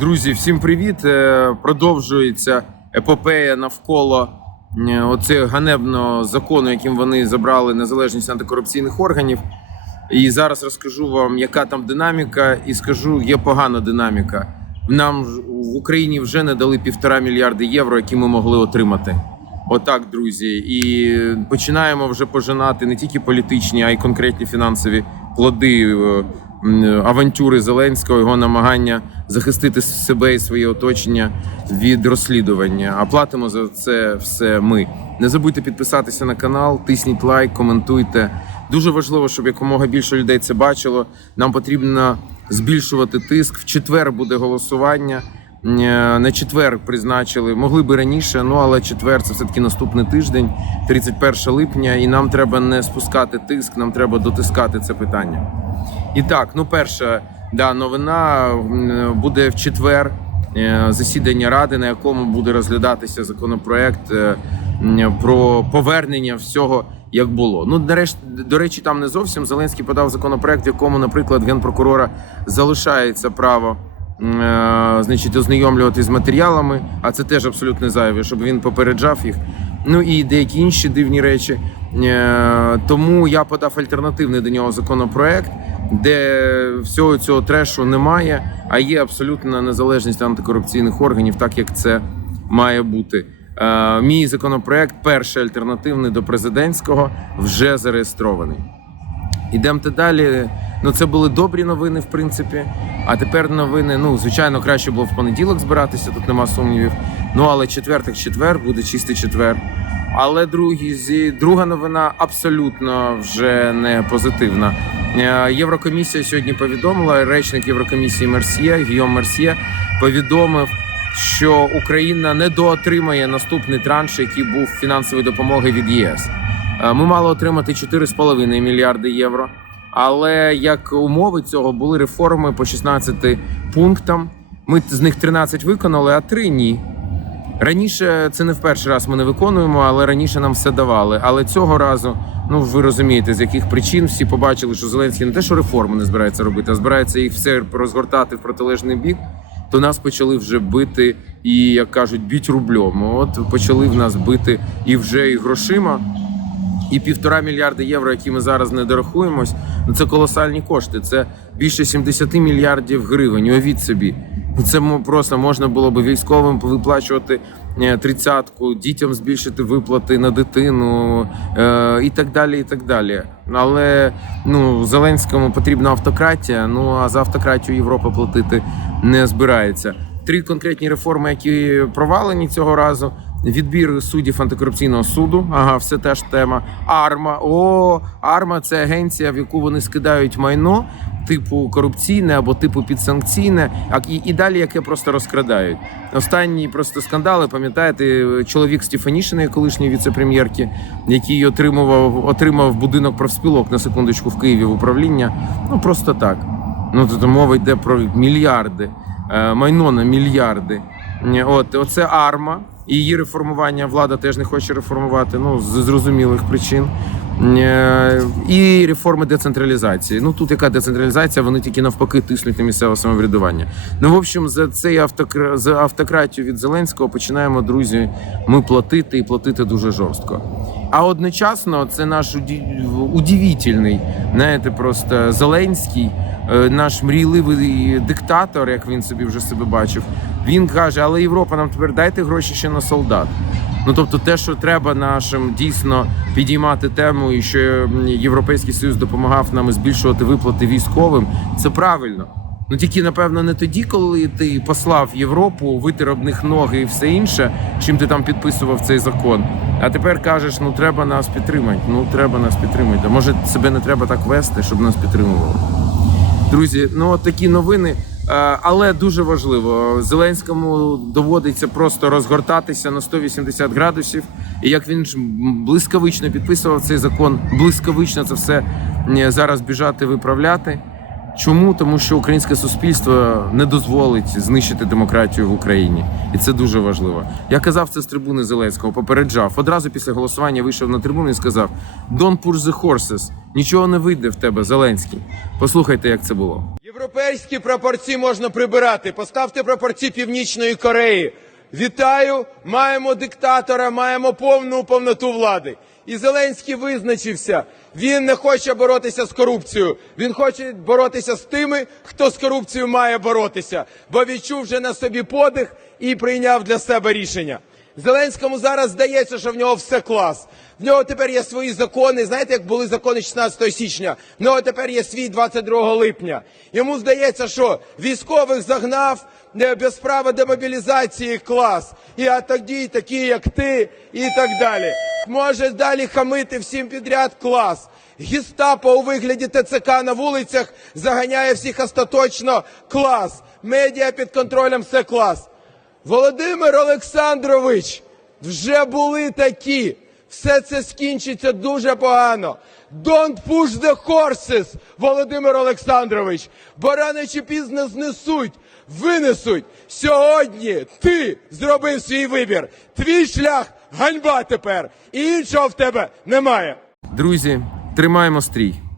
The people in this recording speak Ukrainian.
Друзі, всім привіт! Е, Продовжується епопея навколо е, оцього ганебного закону, яким вони забрали незалежність антикорупційних органів. І зараз розкажу вам, яка там динаміка, і скажу, є погана динаміка. Нам в Україні вже не дали півтора мільярди євро, які ми могли отримати. Отак, друзі, і починаємо вже пожинати не тільки політичні, а й конкретні фінансові плоди е, авантюри Зеленського, його намагання захистити себе і своє оточення від розслідування. А платимо за це все ми. Не забудьте підписатися на канал, тисніть лайк, коментуйте. Дуже важливо, щоб якомога більше людей це бачило. Нам потрібно збільшувати тиск. В четвер буде голосування. Е, На четвер призначили, могли би раніше, ну але четвер це все таки наступний тиждень, 31 липня, і нам треба не спускати тиск, нам треба дотискати це питання. І так, ну перша да, новина буде в четвер е, засідання ради, на якому буде розглядатися законопроект е, про повернення всього. Як було, ну до речі, там не зовсім Зеленський подав законопроект, в якому, наприклад, генпрокурора залишається право е, значить, ознайомлювати з матеріалами, а це теж абсолютно зайве, щоб він попереджав їх. Ну і деякі інші дивні речі. Тому я подав альтернативний до нього законопроект, де всього цього трешу немає, а є абсолютна незалежність антикорупційних органів, так як це має бути. Е, Мій законопроект, перший альтернативний до президентського, вже зареєстрований. Ідемте далі. Ну, це були добрі новини, в принципі. А тепер новини. Ну, звичайно, краще було в понеділок збиратися, тут нема сумнівів. Ну, але четвер так четвер, буде чистий четвер. Але друзі, друга новина абсолютно вже не позитивна. Е, Єврокомісія сьогодні повідомила, речник Єврокомісії Мерсьє, Гійом Мерсьє, повідомив, що Україна не доотримає наступний транш, який був фінансової допомоги від ЄС. Е, Ми мали отримати 4,5 мільярди євро. Але як умови цього були реформи по 16 пунктам. Ми з них 13 виконали, а 3 ні. Раніше це не в перший раз ми не виконуємо, але раніше нам все давали. Але цього разу, ну ви розумієте, з яких причин всі побачили, що Зеленський не те, що реформи не збирається робити, а збирається їх все розгортати в протилежний бік. То нас почали вже бити і, як кажуть, біть рублем. От почали в нас бити і вже і грошима. І півтора мільярди євро, які ми зараз не дорахуємось, ну це колосальні кошти. Це більше 70 мільярдів гривень. Уявіть собі. Це просто можна було би військовим виплачувати е, тридцятку, дітям збільшити виплати на дитину е, і так далі. і так далі. Але ну Зеленському потрібна автократія. Ну а за автократію Європа платити не збирається. Три конкретні реформи, які провалені цього разу. Відбір суддів антикорупційного суду. Ага, все теж тема. Арма. О, арма це агенція, в яку вони скидають майно, типу корупційне або типу підсанкційне, а і, і далі яке просто розкрадають. Останні просто скандали. Пам'ятаєте, чоловік Стефанішиної, колишньої віце-прем'єрки, який отримував отримав будинок профспілок на секундочку в Києві в управління. Ну просто так. Ну тут мова йде про мільярди, е, майно на мільярди. От оце арма. Її реформування влада теж не хоче реформувати, ну з зрозумілих причин. Е, І реформи децентралізації. Ну тут яка децентралізація? Вони тільки навпаки тиснуть на місцеве самоврядування. Ну в общем, за цей автокра... за автократію від Зеленського починаємо, друзі, ми платити і платити дуже жорстко. А одночасно це наш удивительний, знаєте, просто Зеленський, е, наш мрійливий диктатор, як він собі вже себе бачив. Він каже: але Європа нам тепер дайте гроші ще на солдат. Ну тобто, те, що треба нашим дійсно підіймати тему, і що Європейський Союз допомагав нам збільшувати виплати військовим, це правильно. Ну тільки напевно не тоді, коли ти послав Європу, витер об них ноги і все інше, чим ти там підписував цей закон. А тепер кажеш, ну треба нас підтримати. Ну треба нас підтримати. А може себе не треба так вести, щоб нас підтримували. Друзі, ну от такі новини. Е, Але дуже важливо, Зеленському доводиться просто розгортатися на 180 градусів. І як він блискавично підписував цей закон, блискавично це все зараз біжати виправляти. Чому? Тому що українське суспільство не дозволить знищити демократію в Україні, і це дуже важливо. Я казав це з трибуни Зеленського, попереджав. Одразу після голосування вийшов на трибуну і сказав: Don't push the horses. Нічого не вийде в тебе, Зеленський. Послухайте, як це було. Європейські прапорці можна прибирати. Поставте прапорці Північної Кореї. Вітаю! Маємо диктатора, маємо повну повноту влади. І Зеленський визначився. Він не хоче боротися з корупцією. Він хоче боротися з тими, хто з корупцією має боротися, бо відчув вже на собі подих і прийняв для себе рішення. Зеленському зараз здається, що в нього все клас. В нього тепер є свої закони. Знаєте, як були закони 16 січня? В нього тепер є свій 22 липня. Йому здається, що військових загнав е, без права демобілізації клас. І а тоді такі, як ти, і так далі. Може далі хамити всім підряд клас. Гестапо у вигляді ТЦК на вулицях заганяє всіх остаточно клас. Медіа під контролем все клас. Володимир Олександрович, вже були такі. Все це скінчиться дуже погано. Don't push the horses, Володимир Олександрович, бо рано чи пізно знесуть, винесуть. Сьогодні ти зробив свій вибір. Твій шлях ганьба тепер. І іншого в тебе немає. Друзі, тримаємо стрій.